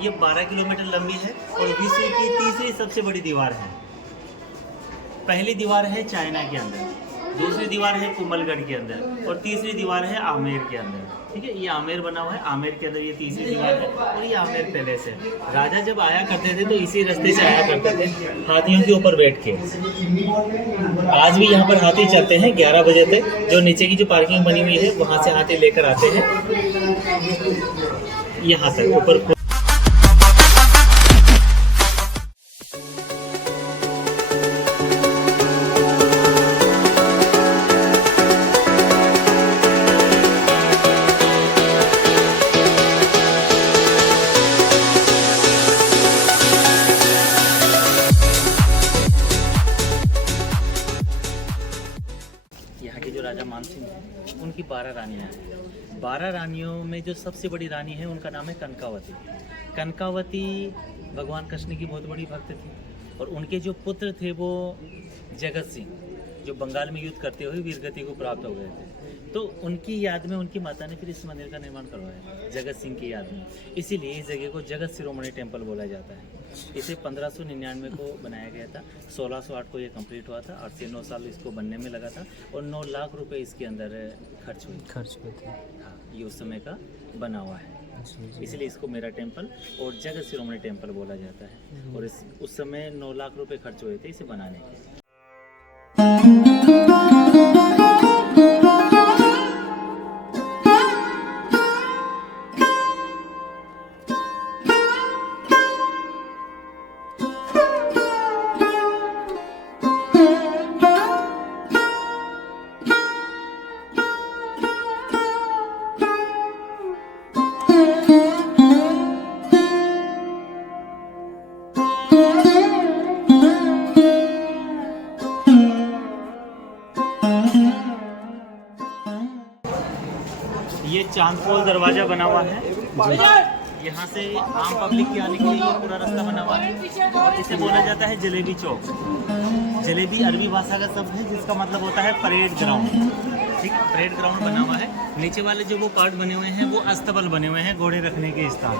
ये 12 किलोमीटर लंबी है और विश्व की तीसरी सबसे बड़ी दीवार है। पहली दीवार है चाइना के अंदर, दूसरी दीवार है कुंभलगढ़ के अंदर और तीसरी दीवार है आमेर के अंदर। ठीक है, ये आमेर बना हुआ है, आमेर के अंदर ये तीसरी दीवार है और ये आमेर पैलेस है। राजा जब आया करते थे तो इसी रास्ते से आया करते थे, हाथियों के ऊपर बैठ के। आज भी यहाँ पर हाथी चलते हैं 11 बजे तक। जो नीचे की जो पार्किंग बनी हुई है वहाँ से हाथी लेकर आते हैं यहाँ तक ऊपर। यहाँ के जो राजा मानसिंह हैं उनकी 12 रानियाँ हैं। 12 रानियों में जो सबसे बड़ी रानी है उनका नाम है कनकावती। कनकावती भगवान कृष्ण की बहुत बड़ी भक्त थी और उनके जो पुत्र थे वो जगत सिंह, जो बंगाल में युद्ध करते हुए वीरगति को प्राप्त हो गए थे। तो उनकी याद में उनकी माता ने फिर इस मंदिर का निर्माण करवाया, जगत सिंह की याद में। इसीलिए इस जगह को जगत शिरोमणि टेम्पल बोला जाता है। इसे 1599 को बनाया गया था, 1608 को ये कंप्लीट हुआ था, 8 से 9 साल इसको बनने में लगा था और 9 लाख रुपए इसके अंदर खर्च हुए थे। हाँ, ये उस समय का बना हुआ है, इसलिए इसको मेरा टेम्पल और जगत शिरोमणि टेम्पल बोला जाता है। और उस समय 9 लाख रुपए खर्च हुए थे इसे बनाने के। ये चांदपोल दरवाजा बना हुआ है, यहाँ से आम पब्लिक के आने के लिए पूरा रास्ता बना हुआ है और इसे बोला जाता है जलेबी चौक। जलेबी अरबी भाषा का शब्द है जिसका मतलब होता है परेड ग्राउंड। ठीक है, परेड ग्राउंड बना हुआ है। नीचे वाले जो वो पार्ट बने हुए हैं वो अस्तबल बने हुए हैं, घोड़े रखने के स्थान।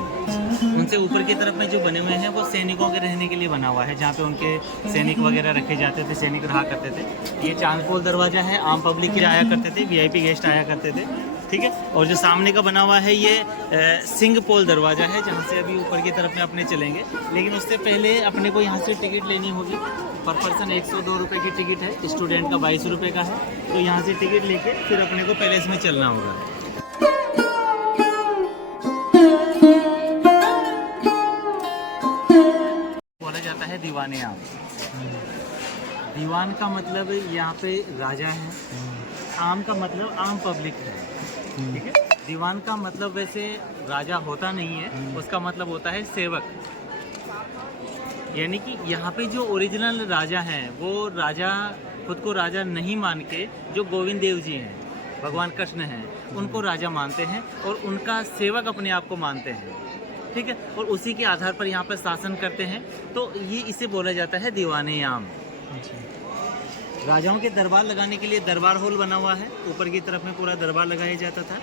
उनसे ऊपर की तरफ में जो बने हुए हैं वो सैनिकों के रहने के लिए बना हुआ है, जहाँ पे उनके सैनिक वगैरह रखे जाते थे, सैनिक रहा करते थे। ये चांदपोल दरवाजा है, आम पब्लिक के आया करते थे, VIP गेस्ट आया करते थे। ठीक है, और जो सामने का बना हुआ है ये सिंहपोल दरवाजा है, जहाँ से अभी ऊपर की तरफ में अपने चलेंगे। लेकिन उससे पहले अपने को यहाँ से टिकट लेनी होगी। पर पर्सन 102 रुपये की टिकट है, स्टूडेंट का 22 रुपये का है। तो यहाँ से टिकट लेके फिर अपने को पैलेस में चलना होगा। बोला जाता है दीवाने आम। दीवान का मतलब यहाँ पे राजा है, आम का मतलब आम पब्लिक है। ठीक है, दीवान का मतलब वैसे राजा होता नहीं है, उसका मतलब होता है सेवक। यानी कि यहाँ पे जो ओरिजिनल राजा हैं वो राजा खुद को राजा नहीं मान के जो गोविंद देव जी हैं, भगवान कृष्ण हैं, उनको राजा मानते हैं और उनका सेवक अपने आप को मानते हैं। ठीक है, और उसी के आधार पर यहाँ पर शासन करते हैं। तो ये इसे बोला जाता है दीवाने आम। राजाओं के दरबार लगाने के लिए दरबार हॉल बना हुआ है, ऊपर की तरफ में पूरा दरबार लगाया जाता था।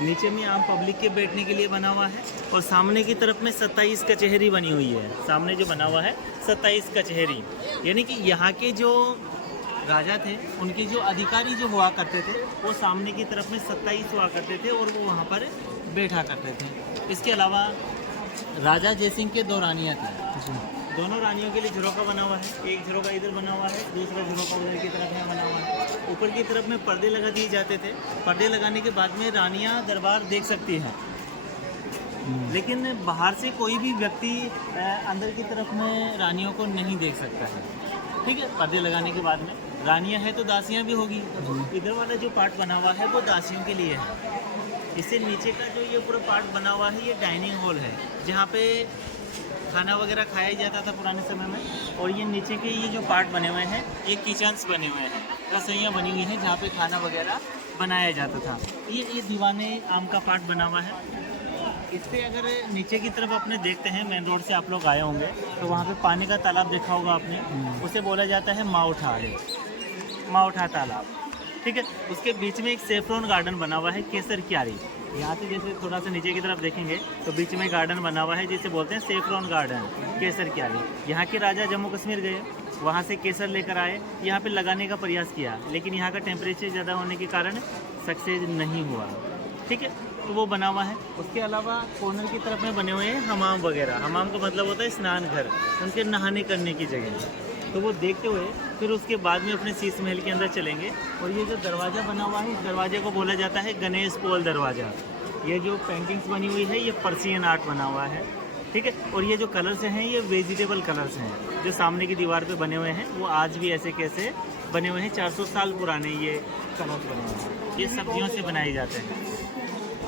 नीचे में आम पब्लिक के बैठने के लिए बना हुआ है और सामने की तरफ में 27 कचहरी बनी हुई है। सामने जो बना हुआ है 27 कचहरी, यानी कि यहाँ के जो राजा थे उनके जो अधिकारी जो हुआ करते थे वो सामने की तरफ में 27 हुआ करते थे और वो वहाँ पर बैठा करते थे। इसके अलावा राजा जयसिंह के 2 रानियाँ थी। दोनों रानियों के लिए झरोका बना हुआ है, एक झरोका इधर बना हुआ है, दूसरा झरोका उधर की तरफ में बना हुआ है। ऊपर की तरफ में पर्दे लगा दिए जाते थे। पर्दे लगाने के बाद में रानियां दरबार देख सकती हैं, लेकिन बाहर से कोई भी व्यक्ति अंदर की तरफ में रानियों को नहीं देख सकता है। ठीक है, पर्दे लगाने के बाद में रानियां हैं तो दासियां भी होगी। इधर वाला जो पार्ट बना हुआ है वो दासियों के लिए है। इससे नीचे का जो ये पूरा पार्ट बना हुआ है ये डाइनिंग हॉल है, जहाँ पे खाना वगैरह खाया जाता था पुराने समय में। और ये नीचे के ये जो पार्ट बने हुए हैं ये किचन्स बने हुए हैं, रसोइयाँ बनी हुई हैं जहाँ पे खाना वगैरह बनाया जाता था। ये दीवाने आम का पार्ट बना हुआ है। इससे अगर नीचे की तरफ अपने देखते हैं, मेन रोड से आप लोग आए होंगे तो वहाँ पे पानी का तालाब देखा होगा आपने, उसे बोला जाता है माउठा तालाब। ठीक है। उसके बीच में एक सेफ्रॉन गार्डन बना हुआ है, केसर क्यारी। यहाँ से जैसे थोड़ा सा नीचे की तरफ देखेंगे तो बीच में गार्डन बना हुआ है जिसे बोलते हैं सेफ्रॉन गार्डन, केसर क्यारी। यहाँ के राजा जम्मू कश्मीर गए, वहाँ से केसर लेकर आए, यहाँ पे लगाने का प्रयास किया, लेकिन यहाँ का टेम्परेचर ज़्यादा होने के कारण सक्सेस नहीं हुआ, ठीक है। तो वो बना हुआ है। उसके अलावा कॉर्नर की तरफ में बने हुए हैं हमाम वगैरह। हमाम का मतलब होता है स्नान घर, उनके नहाने करने की जगह। तो वो देखते हुए फिर उसके बाद में अपने शीश महल के अंदर चलेंगे। और ये जो दरवाज़ा बना हुआ है, इस दरवाजे को बोला जाता है गणेश पोल दरवाज़ा। ये जो पेंटिंग्स बनी हुई है ये पर्शियन आर्ट बना हुआ है, ठीक है। और ये जो कलर्स हैं ये वेजिटेबल कलर्स हैं, जो सामने की दीवार पे बने हुए हैं वो आज भी ऐसे कैसे बने हुए हैं। 400 साल पुराने ये कलर्स बने हुए हैं। ये सब्जियों से बनाए जाते हैं,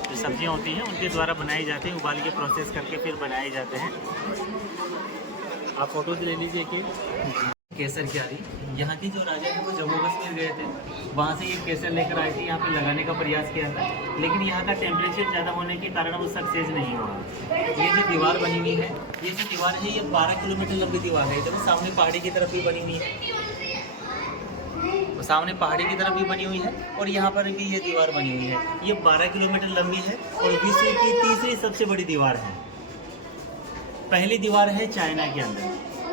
जो सब्जियां होती हैं उनके द्वारा बनाए जाते हैं, उबाल के प्रोसेस करके फिर बनाए जाते हैं। आप फोटोज ले लीजिए कि केसर क्यारी। यहाँ के जो राजा हैं वो जम्मू कश्मीर गए थे, वहाँ से ये केसर लेकर आए थे, यहाँ पे लगाने का प्रयास किया था, लेकिन यहाँ का टेम्परेचर ज़्यादा होने के कारण वो सक्सेस नहीं हुआ। ये जो दीवार बनी हुई है, ये जो दीवार है ये 12 किलोमीटर लंबी दीवार है। देखो सामने पहाड़ी की तरफ भी बनी हुई है, तो सामने पहाड़ी की तरफ भी बनी हुई है और यहाँ पर भी ये दीवार बनी हुई है। ये 12 किलोमीटर लंबी है और विश्व की तीसरी सबसे बड़ी दीवार है। पहली दीवार है चाइना के अंदर,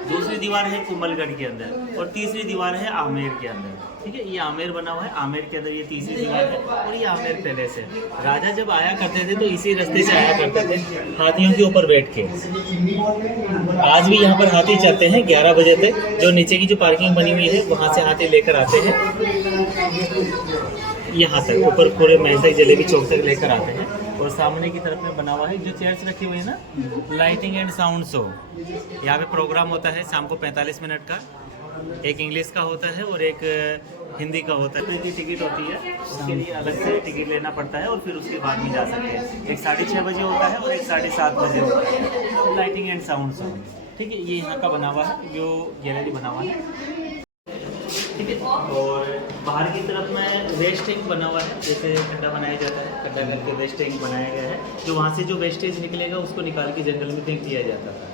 दूसरी दीवार है कुंभलगढ़ के अंदर और तीसरी दीवार है आमेर के अंदर, ठीक है। ये आमेर बना हुआ है, आमेर के अंदर ये तीसरी दीवार है और ये आमेर पैलेस है। राजा जब आया करते थे तो इसी रास्ते से आया करते थे, हाथियों के ऊपर बैठ के। आज भी यहाँ पर हाथी चलते हैं 11 बजे तक। जो नीचे की जो पार्किंग बनी हुई है वहाँ से हाथी लेकर आते हैं यहाँ तक, ऊपर पूरे महल जलेबी चौक तक लेकर आते हैं। और सामने की तरफ में बना हुआ है जो चेयर्स रखी हुई है ना, लाइटिंग एंड साउंड शो। यहाँ पे प्रोग्राम होता है शाम को 45 मिनट का, एक इंग्लिश का होता है और एक हिंदी का होता है। की टिकट होती है, उसके लिए अलग से टिकट लेना पड़ता है और फिर उसके बाद में जा सकते हैं। एक 6:30 बजे होता है और एक 7:30 बजे होता है लाइटिंग एंड साउंड शो, ठीक है। ये यहाँ का बना हुआ है, जो गैलरी बना हुआ है, ठीक है। और बाहर की तरफ में वेस्ट टैंक बना हुआ है, जैसे खड्डा बनाया जाता है, खड्डा करके वेस्ट टैंक बनाया गया है, जो वहाँ से जो वेस्टेज निकलेगा उसको निकाल के जंगल में फेंक दिया जाता था।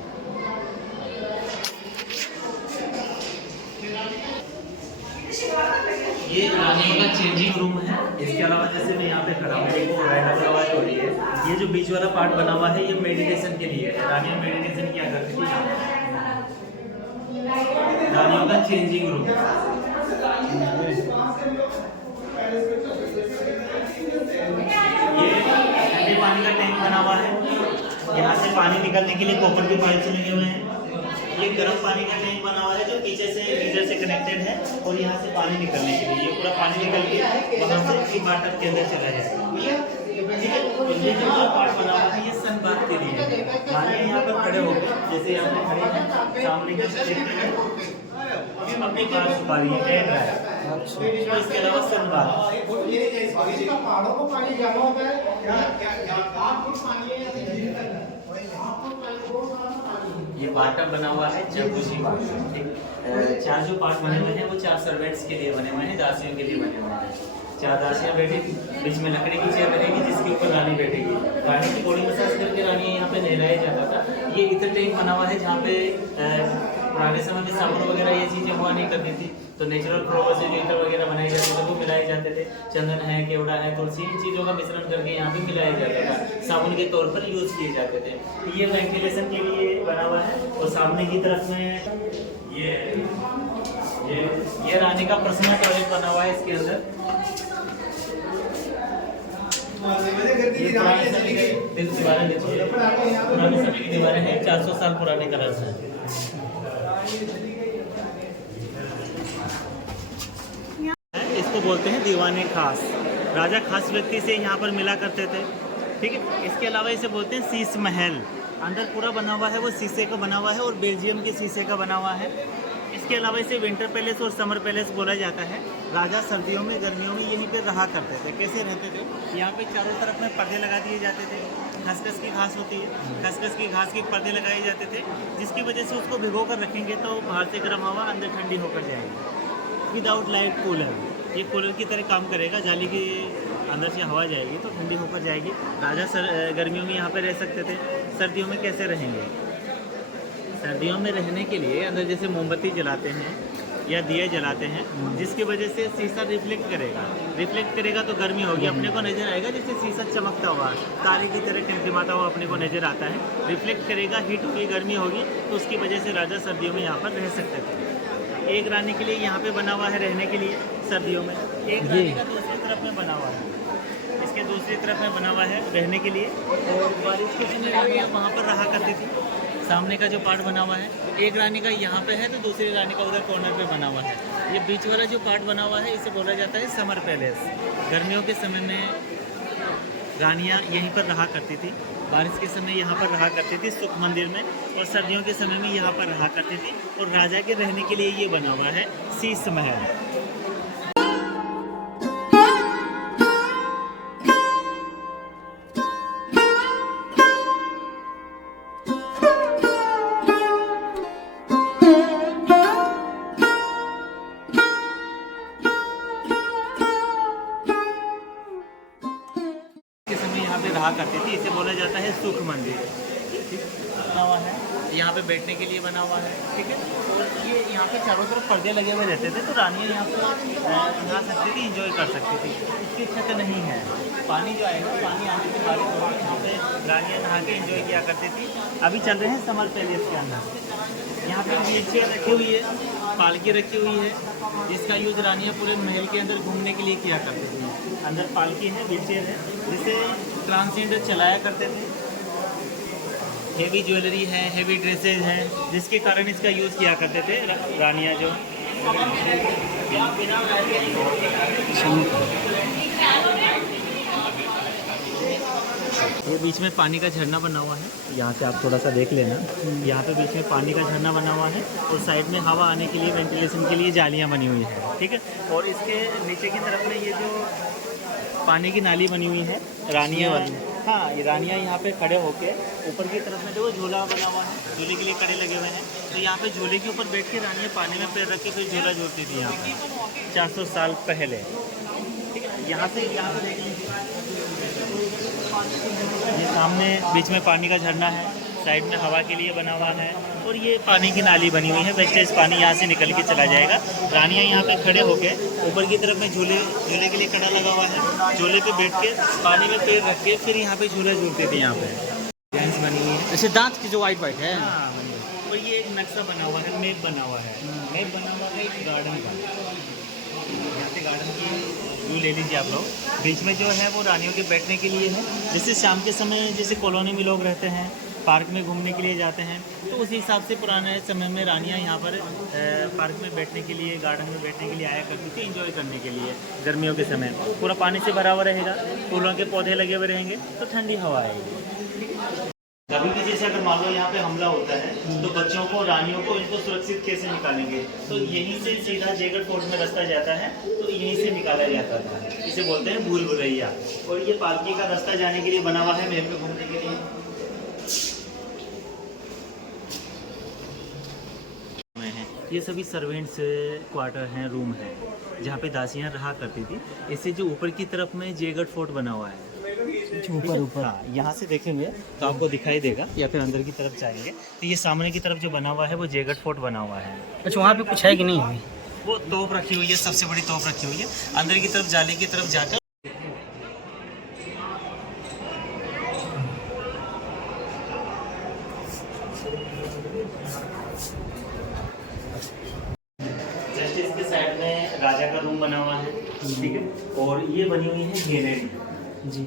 ये रानियों का चेंजिंग रूम है। इसके अलावा जैसे मैं यहाँ पे खड़ा हूँ, ये जो बीच वाला पार्ट बना हुआ है ये मेडिटेशन के लिए है। रानियाँ मेडिटेशन किया करती थी। रानियों का चेंजिंग रूम, ये ठंडे पानी का टैंक बना हुआ है। यहाँ से पानी निकलने के लिए कॉपर के पाइप लगे हुए हैं। ये गर्म पानी का टैंक बना हुआ है जो पीछे से गीजर से कनेक्टेड है और यहाँ से पानी निकलने के लिए ये पूरा पानी निकल के वहाँ से वाटर के अंदर चला जाएगा, ठीक है। और ये जो पार्ट बना हुआ है ये सन बात के लिए है। मानिए यहाँ पर खड़े हो गए, जैसे यहाँ पे खड़े हैं, सामने का अपनी बात छुपा रही है, इसके अलावा सन बात। पहाड़ों को पानी जमा होता है, ये बाटम बना हुआ है जगूजी बाटम, ठीक। 4 जो पार्ट बने हुए हैं वो 4 सर्वेंट्स के लिए बने हुए हैं, दासियों के लिए बने हुए हैं। 4 दासियां बैठेगी, बीच में लकड़ी की चेयर बनेगी जिसके ऊपर रानी बैठेगी। रानी की बॉडी मसाज करके रानी यहाँ पे नहलाया जाता था। ये इतर टैंक बना हुआ है जहाँ पे पुराने समय में साबुन वगैरह ये चीज़ें हुआ नहीं करती थी, तो नेचुरल फ्लावर से जो इतर वगैरह बनाए जाते थे वो मिलाए जाते थे। चंदन है, केवड़ा है, तुलसी, इन चीज़ों का मिश्रण करके यहाँ पे मिलाया जाता था, साबुन के तौर पर यूज़ किए जाते थे। ये वेंटिलेशन के लिए बना हुआ है। और सामने की तरफ में ये रानी का पर्सनल टॉयलेट बना हुआ है। इसके अंदर ये पुराने समय की दीवारें हैं, 400 साल पुराने कलर्स हैं। इसको बोलते हैं दीवाने खास। राजा खास व्यक्ति से यहाँ पर मिला करते थे, ठीक है। इसके अलावा इसे बोलते हैं शीश महल। अंदर पूरा बना हुआ है वो शीशे का बना हुआ है और बेल्जियम के शीशे का बना हुआ है। इसके अलावा इसे विंटर पैलेस और समर पैलेस बोला जाता है। राजा सर्दियों में गर्मियों में यहीं पे रहा करते थे। कैसे रहते थे, यहाँ पे चारों तरफ में पर्दे लगा दिए जाते थे। खसखस की घास होती है, खसखस की घास के पर्दे लगाए जाते थे, जिसकी वजह से उसको भिगो कर रखेंगे तो बाहर से गर्म हवा अंदर ठंडी होकर जाएगी। विदाउट लाइट कूलर, ये कूलर की तरह काम करेगा, जाली की अंदर से हवा जाएगी तो ठंडी होकर जाएगी। राजा गर्मियों में यहाँ पे रह सकते थे। सर्दियों में कैसे रहेंगे, सर्दियों में रहने के लिए अंदर जैसे मोमबत्ती जलाते हैं या दिए जलाते हैं, जिसकी वजह से शीशा रिफ्लेक्ट करेगा तो गर्मी होगी, अपने को नज़र आएगा जैसे शीशा चमकता हुआ तारे की तरह टिमटिमाता हुआ अपने को नज़र आता है। रिफ्लेक्ट करेगा, हीट होगी, गर्मी होगी, तो उसकी वजह से राजा सर्दियों में यहाँ पर रह सकते थे। एक रानी के लिए यहाँ पे बना हुआ है रहने के लिए सर्दियों में, एक रानी का दूसरी तरफ में बना हुआ है, इसके दूसरी तरफ में बना हुआ है रहने के लिए। और बारिश के समय रानियाँ वहाँ पर रहा करती थी। सामने का जो पार्ट बना हुआ है, एक रानी का यहाँ पे है तो दूसरी रानी का उधर कॉर्नर पे बना हुआ है। ये बीच वाला जो पार्ट बना हुआ है इसे बोला जाता है समर पैलेस। गर्मियों के समय में रानियाँ यहीं पर रहा करती थी, बारिश के समय यहाँ पर रहा करती थी सुख मंदिर में, और सर्दियों के समय में यहाँ पर रहा करती थी। और राजा के रहने के लिए ये बना हुआ है शीश महल। रहा करती थी, इसे बोला जाता है सुख मंदिर। ठीक बना हुआ है, यहाँ पे बैठने के लिए बना हुआ है। ठीक है, और ये यहाँ पे चारों तरफ पर्दे लगे हुए रहते थे, तो रानियाँ यहाँ पे नहा सकती थी, इंजॉय कर सकती थी। इसकी छत नहीं है, पानी जो आएगा, पानी आने के बाद यहाँ पे रानियाँ नहा के इंजॉय किया करती थी। अभी चल रहे हैं समर पैलेस के अंदर। यहाँ पे व्हील चेयर रखी हुई है, पालकी रखी हुई है, जिसका यूज रानियाँ पूरे महल के अंदर घूमने के लिए किया करती थी। अंदर पालकी है, व्हील चेयर है, जिसे ट्रांसजेंडर चलाया करते थे। हेवी ज्वेलरी है, हेवी ड्रेसेज हैं, जिसके कारण इसका यूज़ किया करते थे रानियाँ जो। ये बीच में पानी का झरना बना हुआ है, यहाँ से आप थोड़ा सा देख लेना। यहाँ पे बीच में पानी का झरना बना हुआ है, और साइड में हवा आने के लिए, वेंटिलेशन के लिए जालियाँ बनी हुई हैं। ठीक है, और इसके नीचे की तरफ में ये जो पानी की नाली बनी हुई है, रानियाँ वाली, हाँ, ये रानियाँ यहाँ पे खड़े होके ऊपर की तरफ में देखो झूला बना हुआ है, झूले के लिए खड़े लगे हुए हैं। तो यहाँ पे झूले के ऊपर बैठ के रानियाँ पानी में पैर रख के फिर झूला झूलती थी यहाँ पे 400 साल पहले। ठीक है, यहाँ पे देख लीजिए, ये सामने बीच में पानी का झरना है, साइड में हवा के लिए बना हुआ है, और ये पानी की नाली बनी हुई है, वेस्टेज पानी यहाँ से निकल के चला जाएगा। रानियाँ यहाँ पे खड़े होके ऊपर की तरफ में झूले के लिए कड़ा लगा हुआ है, झूले पे बैठ के पानी में पैर रख के फिर यहाँ पे झूला झूलते थे। यहाँ पे डांस बनी हुई है, जैसे दांत की जो वाइट है। हाँ, और ये एक नक्शा बना हुआ है, मैप बना हुआ है, मैप बना हुआ है एक गार्डन का। यहाँ से गार्डन की व्यू ले लीजिए आप लोग। बीच में जो है वो रानियों के बैठने के लिए है, जैसे शाम के समय जैसे कॉलोनी में लोग रहते हैं, पार्क में घूमने के लिए जाते हैं, तो उसी हिसाब से पुराने समय में रानियाँ यहाँ पर पार्क में बैठने के लिए, गार्डन में बैठने के लिए आया करती थी, एंजॉय करने के लिए। गर्मियों के समय पूरा पानी से भरा हुआ रहेगा, फूलों के पौधे लगे हुए रहेंगे, तो ठंडी हवा आएगी। कभी भी जैसे अगर मान लो यहाँ पे हमला होता है, तो बच्चों को, रानियों को, इनको सुरक्षित कैसे निकालेंगे, तो यहीं से सीधा जयगढ़ फोर्ट में रास्ता जाता है, तो यहीं से निकाला जाता था। इसे बोलते हैं भूल भुलैया। और ये पालकी का रास्ता जाने के लिए बना हुआ है, महल में घूमने के लिए। ये सभी सर्वेंट्स क्वार्टर हैं, रूम हैं, जहाँ पे दासियाँ रहा करती थी। इससे जो ऊपर की तरफ में जयगढ़ फोर्ट बना हुआ है, ऊपर, हाँ, यहाँ से देखेंगे तो आपको दिखाई देगा, या फिर अंदर की तरफ जाएंगे तो ये सामने की तरफ जो बना हुआ है वो जयगढ़ फोर्ट बना हुआ है। अच्छा, वहाँ पे कुछ है कि नहीं है? वो तोप रखी हुई है, सबसे बड़ी तोप रखी हुई है। अंदर की तरफ, जाली की तरफ जाकर जस्ट इसके साइड में राजा का रूम बना हुआ है। ठीक है, और ये बनी हुई है गैलरी जी,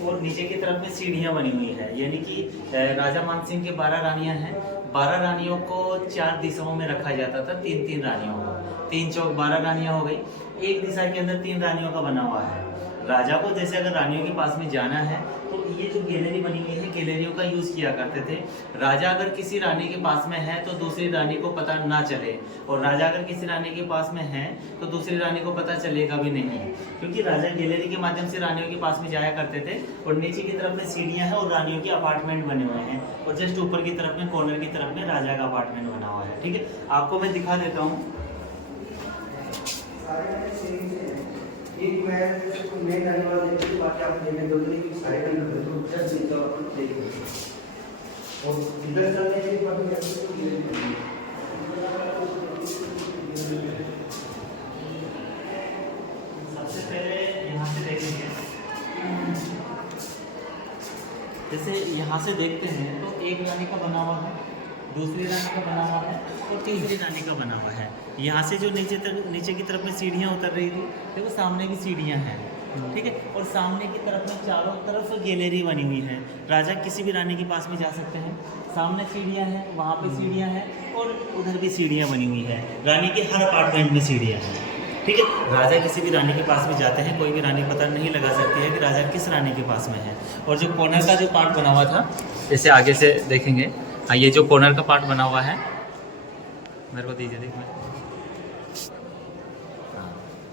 और नीचे की तरफ में सीढ़ियाँ बनी हुई है, यानी कि राजा मानसिंह के 12 रानियाँ हैं। 12 रानियों को 4 दिशाओं में रखा जाता था, 3-3 रानियों को, 3 चौक 12 रानियाँ हो गई। एक दिशा के अंदर 3 रानियों का बना हुआ है। राजा को जैसे अगर रानियों के पास में जाना है, तो ये जो गैलरी बनी हुई है, गैलरियों का यूज़ किया करते थे। राजा अगर किसी रानी के पास में है तो दूसरी रानी को पता ना चले, और राजा अगर किसी रानी के पास में है तो दूसरी रानी को पता चलेगा भी नहीं, क्योंकि राजा गैलरी के माध्यम से रानियों के पास में जाया करते थे। और नीचे की तरफ में सीढ़ियाँ हैं और रानियों के अपार्टमेंट बने हुए हैं, और जस्ट ऊपर की तरफ में कॉर्नर की तरफ में राजा का अपार्टमेंट बना हुआ है। ठीक है, आपको मैं दिखा देता हूँ। एक मैं आने वाला देखिए, बाकी आप देखें, दो तरीके की साइड अंदर तो जस्ट नीचे आप देखिए, और इधर चलने के बाद सबसे पहले यहाँ से देखेंगे, जैसे यहाँ से देखते हैं तो एक रानी का बना हुआ है, दूसरी रानी का बना हुआ है और तीसरी रानी का बना हुआ है। यहाँ से जो नीचे की तरफ में सीढ़ियाँ उतर रही थी, देखो सामने भी सीढ़ियाँ हैं, ठीक है। और सामने की तरफ में चारों तरफ गैलरी बनी हुई है, राजा किसी भी रानी के पास में जा सकते हैं। सामने सीढ़ियाँ हैं, वहाँ पे सीढ़ियाँ हैं और उधर भी सीढ़ियाँ बनी हुई है। रानी के हर अपार्टमेंट में सीढ़ियाँ हैं, ठीक है। राजा किसी भी रानी के पास में जाते हैं, कोई भी रानी पता नहीं लगा सकती है कि राजा किस रानी के पास में है। और जो कॉर्नर का जो पार्ट बना हुआ था, जैसे आगे से देखेंगे, ये जो कॉर्नर का पार्ट बना हुआ है, मेरे को दीजिए देखिए,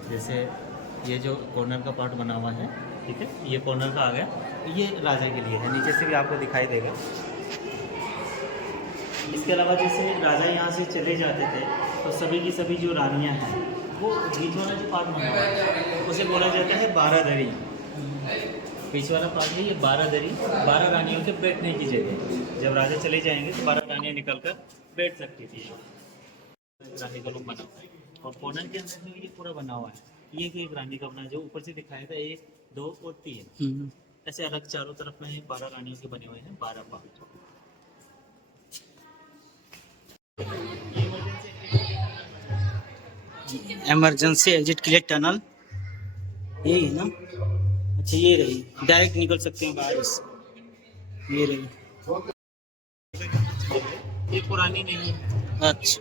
जैसे ये जो कॉर्नर का पार्ट बना हुआ है, ठीक है, ये कॉर्नर का आ गया, ये राजा के लिए है। नीचे से भी आपको दिखाई देगा। इसके अलावा जैसे राजा यहाँ से चले जाते थे तो सभी की सभी जो रानियाँ हैं, वो बीच वाला जो पार्ट बना हुआ है उसे बोला जाता है बारादरी। बीच वाला पार्ट है ये बारादरी, 12 रानियों के बैठने की जगह। जब राजा चले जाएंगे तो 12 रानियाँ निकल कर बैठ सकती थी। रानी का रूम बना हुआ है और कॉर्नर के अंदर में ये पूरा बना हुआ है। ये एक रानी का बना, जो ऊपर से दिखाया था 1, 2 और 3, ऐसे अलग चारों तरफ में 12 रानियों के बने हुए हैं, 12 पार्ट। इमरजेंसी एग्जिट के लिए टनल यही है ना? अच्छा ये रही, डायरेक्ट निकल सकते हैं बाहर से। ये रही, ये पुरानी नहीं है, अच्छा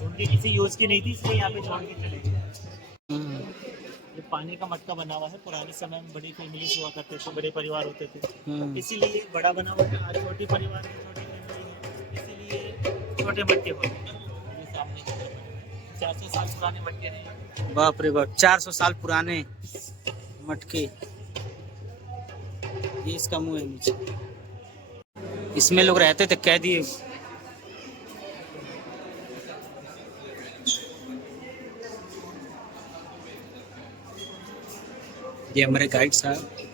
उनकी किसी यूज की नहीं थी, इसलिए यहाँ पे छोड़ के चले गए। ये पानी का मटका बना हुआ है। पुराने समय में बड़ी फैमिलीज हुआ करते थे, बड़े परिवार होते थे, इसीलिए बड़ा बना हुआ है। आज छोटी परिवार है, छोटी फैमिली है, इसीलिए छोटे मटके होते हैं। ये सामने 400 साल पुराने मटके हैं। बाप रे बाप, 400 साल पुराने मटके। ये इसका मुंह है नीचे, इसमें लोग रहते थे कैदी। ये हमारे गाइड साहब